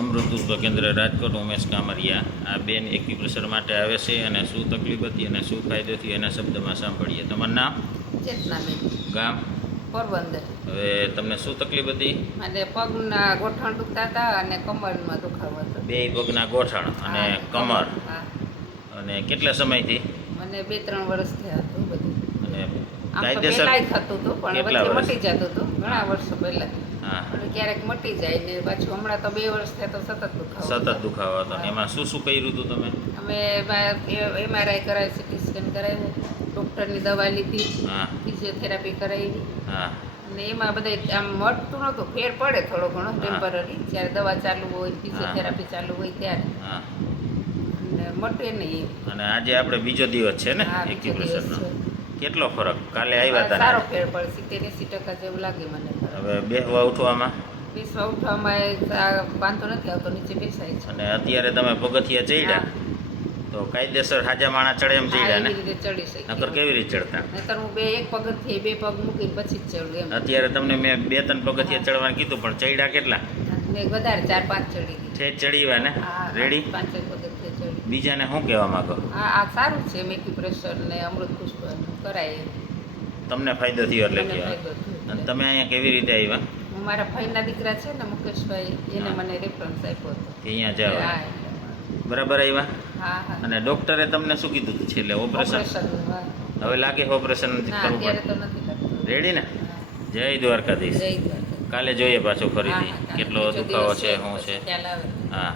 અમૃત કેન્દ્ર રાજકોટ ઉમેશ કામરિયા. આ બેન એક્યુપ્રેશર માટે આવે છે અને શું તકલીફ હતી અને શું ફાયદો થયો એના શબ્દમાં સાંભળીએ. તમારું નામ? ચેતનાબેન ગામ? પોરબંદર. હવે તમને શું તકલીફ હતી? અને પગના ગોઠણ દુખતા હતા અને કમરમાં દુખાવો હતો. બે પગના ગોઠણ અને કમર? અને કેટલા સમયથી? મને બે ત્રણ વર્ષ થયા હતું બધું. અને કાયદેસર થતું હતું પણ? મટી જતું હતું ઘણા વર્ષો પહેલા. ક્યારેક મટી જાય ને પાછું હમણાં તો બે વર્ષ થયા તો સતત દુખાવો સતત દુખાવો હતો એમાં શું શું કર્યું હતું તમે? અમે એમઆરઆઈ કરાવી સિટી સ્કેન કરાવ્યું. ડૉક્ટરની દવા લીધી. ફિઝિયોથેરાપી કરાવી. હા. અને એમાં બધા આમ મળતું નહોતું. ફેર પડે થોડો ઘણો ટેમ્પરરી જ્યારે દવા ચાલુ હોય ફિઝિયોથેરાપી ચાલુ હોય ત્યારે. મટે નહીં. અને આજે આપણે બીજો દિવસ છે ને એક્યુપ્રેશરનો. કેટલો ફરક? કાલે આવ્યા હતા સારો? ફેર પડે સિત્તેર એંસી ટકા જેવું લાગે મને હવે બેહવા ઉઠવામાં? બેસવા ઉઠવામાં વાંધો નથી આવતો નીચે બેસાય છે. અને અત્યારે તમે પગથિયા ચડ્યા? તો કાયદેસર હાજા માણા ચડે એમ ચડ્યા ને? ચડી રીતે ચડી નકર કેવી રીતે ચડતા? નકર હું બે એક પગથી બે પગ મૂકીને પછી જ ચડું એમ. અત્યારે તમને મેં બે ત્રણ પગથિયા ચડવાનું કીધું પણ ચડ્યા કેટલા? વધારે ચાર પાંચ ચડી છે ચડીવા ને રેડી પાંચ ચડી બીજાને શું કહેવા માંગો? હા આ સારું છે મેથી પ્રેશર ને અમૃત પુષ્પ કરાય. તમને ફાયદો થયો એટલે કહેવાય. અને તમે અહીંયા કેવી રીતે આવ્યા? હું મારા ભાઈના દીકરા છે ને મુકેશભાઈ એને મને રેફરન્સ આપ્યો હતો. કે અહીંયા જાવ. બરાબર આવ્યા? હા અને ડોક્ટરે તમને શું કીધું હતું છેલ્લે? ઓપરેશન? હવે લાગે ઓપરેશન નથી કરવું રેડી ને? જય દ્વારકાધીશ. જય દ્વારકા. કાલે જોઈએ પાછો ફરીથી. કેટલો દુખાવો છે શું છે? હા.